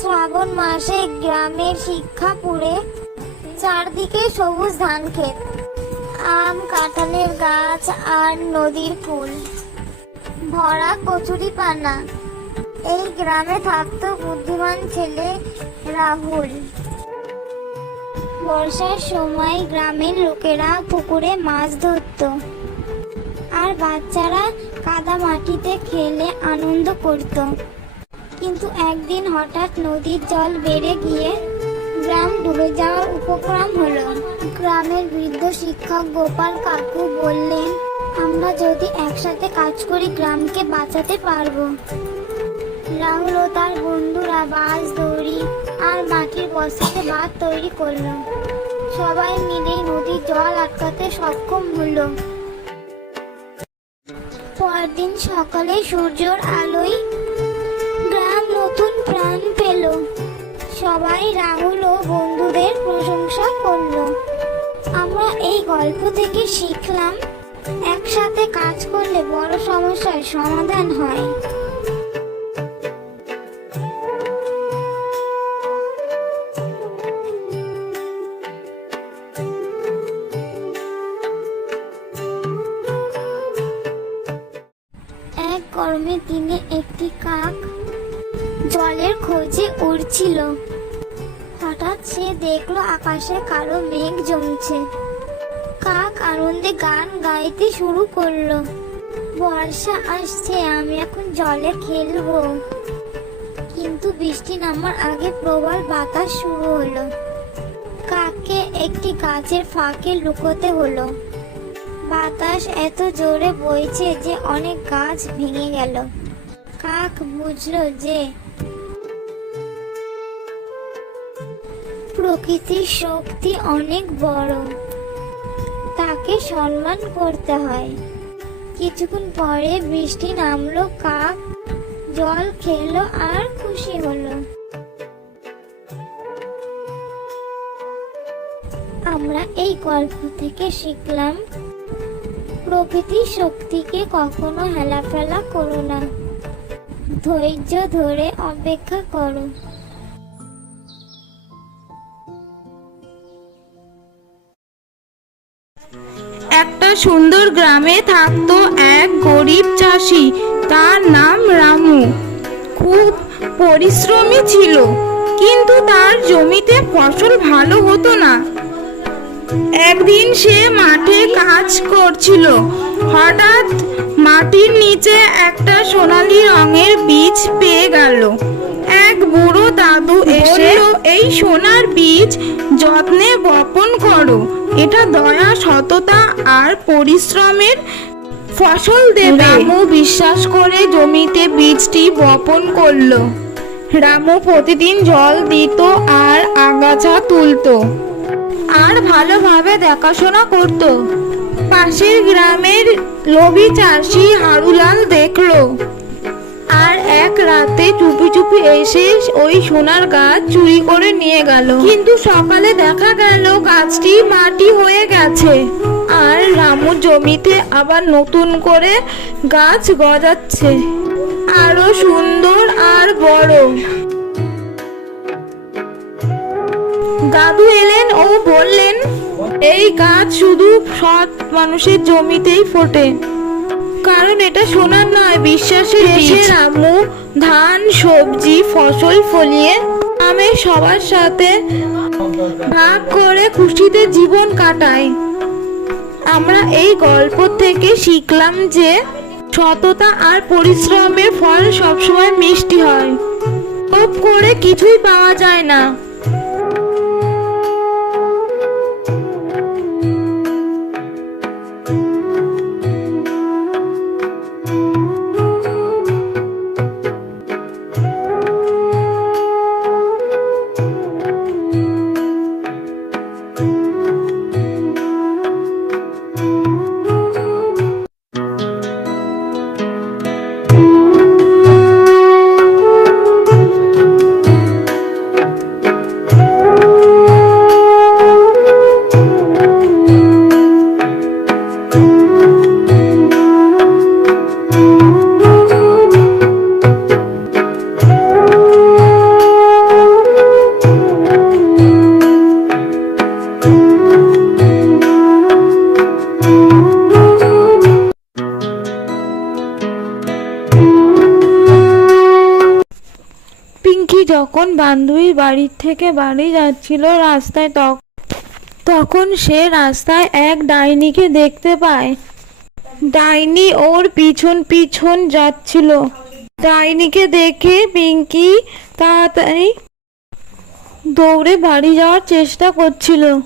শ্রাবণ মাসে গ্রামের শিক্ষাপুরে চারদিকে সবুজ ধান ক্ষেত, আম, কাঁঠালের গাছ আর নদীর ফুল। ভরা কচুরি পানা। এই গ্রামে থাকতো বুদ্ধিমান ছেলে রাহুল। বর্ষার সময় গ্রামের লোকেরা পুকুরে মাছ ধরতো। আর বাচ্চারা কাদা মাটিতে খেলে আনন্দ করত। কিন্তু একদিন হঠাৎ নদীর জল বেড়ে গিয়ে গ্রাম ডুবে যাওয়ার উপক্রম হলো। গ্রামের বৃদ্ধ শিক্ষক গোপাল কাকু বললেন, আমরা যদি একসাথে কাজ করি, গ্রামকে বাঁচাতে পারব। রাহুল ও তার বন্ধুরা বাঁশ, দড়ি আর মাটির বস্তাতে বাঁধ তৈরি করল। সবাই মিলে নদীর জল আটকাতে সক্ষম হলো। পরদিন সকালে সূর্যর আলোয় গ্রাম নতুন প্রাণ পেল। সবাই রাহুল ও বন্ধুদের প্রশংসা করল। আমরা এই গল্প থেকে শিখলাম, একসাথে কাজ করলে বড় সমস্যার সমাধান হয়। গরমের দিনে একটি কাক জলের খোঁজে উড়ছিল। হঠাৎ সে দেখল আকাশে কালো মেঘ জমছে। কাক আনন্দে গান গাইতে শুরু করল। বর্ষা আসছে, আমি এখন জলে খেলব। কিন্তু বৃষ্টি নামার আগে প্রবল বাতাস শুরু হলো। কাককে একটি গাছের ফাঁকে লুকোতে হলো। বাতাস এত জোরে বইছে যে অনেক গাছ ভেঙে গেল। কাক বুঝলো যে প্রকৃতির শক্তি অনেক বড়। তাকে সম্মান করতে হয়। কিছুক্ষণ পরে বৃষ্টি নামলো, কাক জল খেলো আর খুশি হলো। আমরা এই গল্প থেকে শিখলাম প্রকৃতির শক্তিকে কখনো হেলাফেলা করো না। ধৈর্য ধরে অপেক্ষা করো। একটা সুন্দর গ্রামে থাকতো এক গরিব চাষি। তার নাম রামু। খুব পরিশ্রমী ছিল, কিন্তু তার জমিতে ফসল ভালো হতো না। একদিন সে মাঠে কাজ করছিল। হঠাৎ মাটির নিচে একটা সোনালী রঙের বীজ পেয়ে গেল। এক বুড়ো দাদু এসে এই সোনার বীজ যত্নে বপন করো। এটা দয়া সততা আর পরিশ্রমের ফসল দেবে। রামু বিশ্বাস করে জমিতে বীজটি বপন করল। রামু প্রতিদিন জল দিত আর আগাছা তুলতো। আর ভালোভাবে দেখাশোনা করত। পাশের গ্রামের লোভী চাষি হারুলাল দেখল। আর এক রাতে চুপি চুপি এসে ওই সোনার গাছ চুরি করে নিয়ে গেল। কিন্তু সকালে দেখা গেল গাছটি মাটি হয়ে গেছে। আর রামুর জমিতে আবার নতুন করে গাছ গজাচ্ছে। আরও সুন্দর আর বড়। দাদু এলেন ও বললেন এই গাছ শুধু সৎ মানুষের জমিতেই ফোটে। কারণ এটা সোনার নয় বিশ্বাসের বীজ। আম্মু ধান সবজি ফসল ফলিয়ে আমি সবার সাথে ভাগ করে খুশিতে জীবন কাটাই। আমরা এই গল্প থেকে শিখলাম যে সততা আর পরিশ্রমের ফল সবসময় মিষ্টি হয়। লোভ করে কিছুই পাওয়া যায় না। যখন বান্ধবীর বাড়ির থেকে বাড়ি যাচ্ছিল রাস্তায়, তখ- তখন সে রাস্তায় এক ডাইনিকে দেখতে পায়। ডাইনি ওর পিছন পিছন যাচ্ছিল। ডাইনিকে দেখে পিঙ্কি তাড়াতাড়ি দৌড়ে বাড়ি যাওয়ার চেষ্টা করছিল।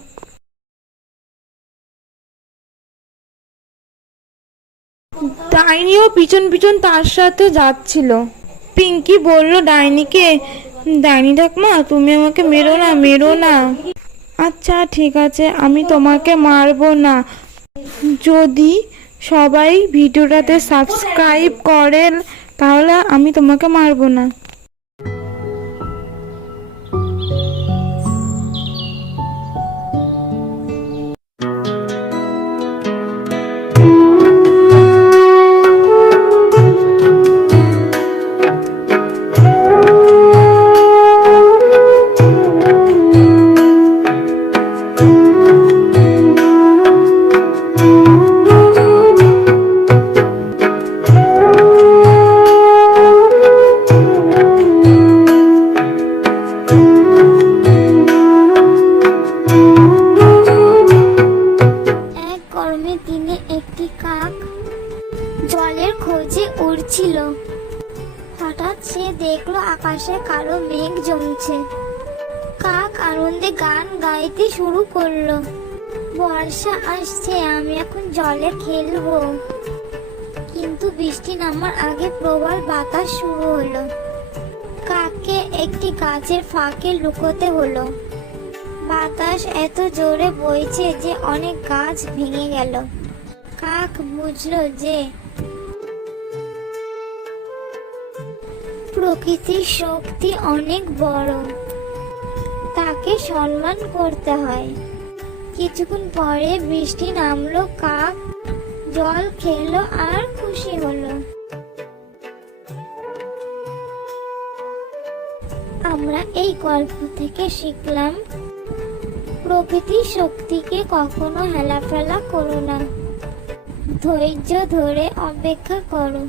ডাইনিও পিছন পিছন তার সাথে যাচ্ছিল। পিঙ্কি বলল, ডাইনিকে, ডাইনি ঠাকমা, তুমি আমাকে মেরো না মেরো না। আচ্ছা ঠিক আছে, আমি তোমাকে মারবো না। যদি সবাই ভিডিওটাতে সাবস্ক্রাইব করেন, তাহলে আমি তোমাকে মারবো না। এক গরমের দিনে একটি কাক জলের খোঁজে উড়ছিল। হঠাৎ সে দেখল আকাশে কালো মেঘ জমছে। কাক আনন্দে গান গাইতে শুরু করল। বর্ষা আসছে, আমি এখন জলে খেলব। কিন্তু বৃষ্টি নামার আগে প্রবল বাতাস শুরু হলো। কাককে একটি গাছের ফাঁকে লুকোতে হলো। বাতাস এত জোরে বইছে যে অনেক গাছ ভেঙে গেল। কাক বুঝলো যে প্রকৃতির শক্তি অনেক বড়। তাকে সম্মান করতে হয়। কিছুক্ষণ পরে বৃষ্টি নামলো, কাক জল খেলো আর খুশি হলো। আমরা এই গল্প থেকে শিখলাম প্রকৃতির শক্তিকে কখনো হেলাফেলা করো না। ধৈর্য ধরে অপেক্ষা করো।